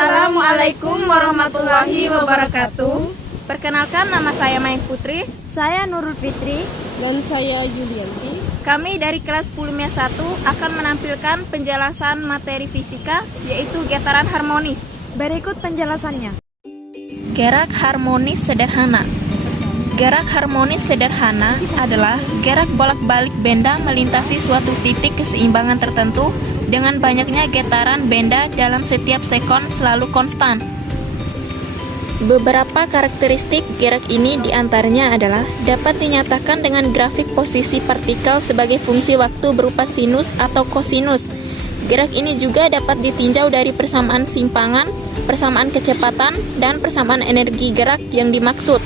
Assalamualaikum warahmatullahi wabarakatuh. Perkenalkan, nama saya Mayang Putri. Saya Nurul Fitri. Dan saya Yulianti. Kami dari kelas 10 1 akan menampilkan penjelasan materi fisika, yaitu getaran harmonis. Berikut penjelasannya. Gerak harmonis sederhana. Gerak harmonis sederhana adalah gerak bolak-balik benda melintasi suatu titik keseimbangan tertentu dengan banyaknya getaran benda dalam setiap sekon selalu konstan. Beberapa karakteristik gerak ini diantaranya adalah dapat dinyatakan dengan grafik posisi partikel sebagai fungsi waktu berupa sinus atau kosinus. Gerak ini juga dapat ditinjau dari persamaan simpangan, persamaan kecepatan, dan persamaan energi gerak yang dimaksud.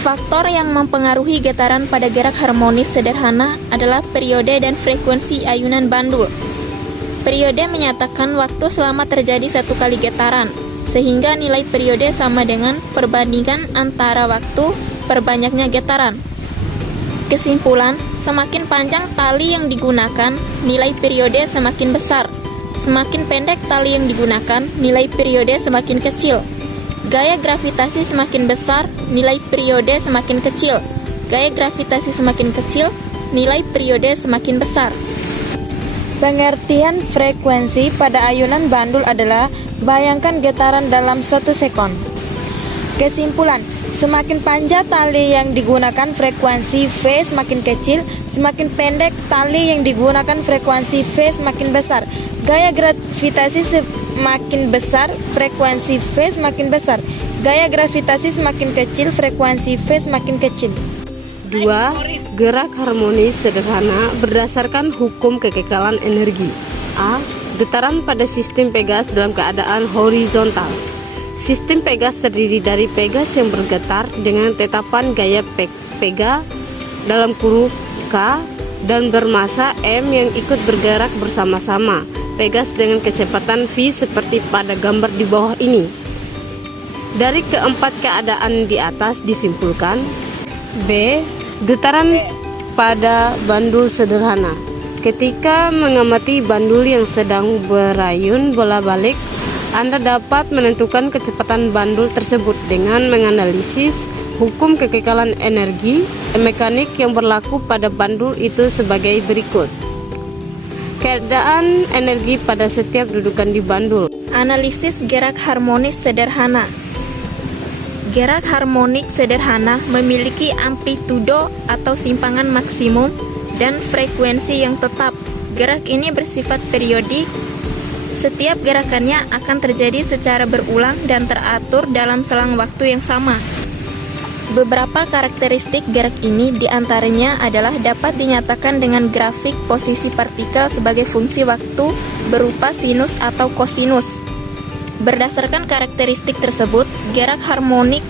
Faktor yang mempengaruhi getaran pada gerak harmonis sederhana adalah periode dan frekuensi ayunan bandul. Periode menyatakan waktu selama terjadi satu kali getaran, sehingga nilai periode sama dengan perbandingan antara waktu per banyaknya getaran. Kesimpulan, semakin panjang tali yang digunakan, nilai periode semakin besar. Semakin pendek tali yang digunakan, nilai periode semakin kecil. Gaya gravitasi semakin besar, nilai periode semakin kecil. Gaya gravitasi semakin kecil, nilai periode semakin besar. Pengertian frekuensi pada ayunan bandul adalah bayangkan getaran dalam 1 sekon. Kesimpulan, semakin panjang tali yang digunakan frekuensi V semakin kecil, semakin pendek tali yang digunakan frekuensi V semakin besar. Gaya gravitasi semakin besar, frekuensi V semakin besar. Gaya gravitasi semakin kecil, frekuensi V semakin kecil. 2. Gerak harmonis sederhana berdasarkan hukum kekekalan energi. A. Getaran pada sistem pegas dalam keadaan horizontal. Sistem pegas terdiri dari pegas yang bergetar dengan tetapan gaya pega dalam kurung K dan bermassa M yang ikut bergerak bersama-sama. Pegas dengan kecepatan V seperti pada gambar di bawah ini. Dari keempat keadaan di atas disimpulkan: B. Getaran pada bandul sederhana. Ketika mengamati bandul yang sedang berayun bola-balik, Anda dapat menentukan kecepatan bandul tersebut dengan menganalisis hukum kekekalan energi mekanik yang berlaku pada bandul itu sebagai berikut. Keadaan energi pada setiap dudukan di bandul. Analisis gerak harmonis sederhana. Gerak harmonik sederhana memiliki amplitudo atau simpangan maksimum dan frekuensi yang tetap. Gerak ini bersifat periodik. Setiap gerakannya akan terjadi secara berulang dan teratur dalam selang waktu yang sama. Beberapa karakteristik gerak ini diantaranya adalah dapat dinyatakan dengan grafik posisi partikel sebagai fungsi waktu berupa sinus atau kosinus. Berdasarkan karakteristik tersebut, gerak harmonik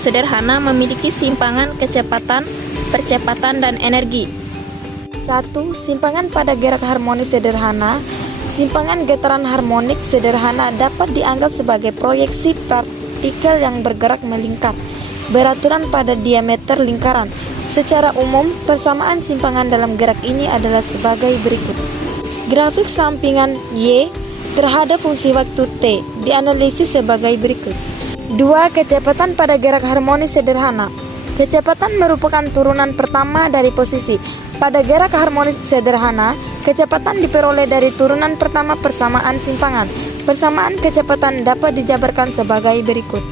sederhana memiliki simpangan kecepatan, percepatan, dan energi. 1. Simpangan pada gerak harmonis sederhana. Simpangan getaran harmonik sederhana dapat dianggap sebagai proyeksi partikel yang bergerak melingkar, beraturan pada diameter lingkaran. Secara umum, persamaan simpangan dalam gerak ini adalah sebagai berikut. Grafik sampingan Y terhadap fungsi waktu T dianalisis sebagai berikut. 2. Kecepatan pada gerak harmonis sederhana. Kecepatan merupakan turunan pertama dari posisi. Pada gerak harmonis sederhana, kecepatan diperoleh dari turunan pertama persamaan simpangan. Persamaan kecepatan dapat dijabarkan sebagai berikut.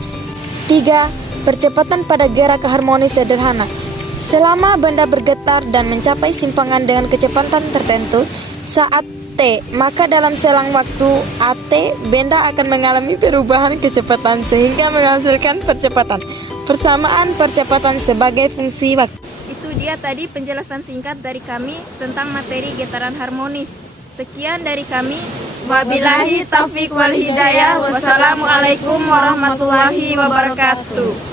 3. Percepatan pada gerak harmonis sederhana. Selama benda bergetar dan mencapai simpangan dengan kecepatan tertentu saat T, maka dalam selang waktu AT, benda akan mengalami perubahan kecepatan sehingga menghasilkan percepatan. Persamaan percepatan sebagai fungsi waktu. Itu dia tadi penjelasan singkat dari kami tentang materi getaran harmonis. Sekian dari kami. Wabillahi taufik wal hidayah. Wassalamualaikum warahmatullahi wabarakatuh.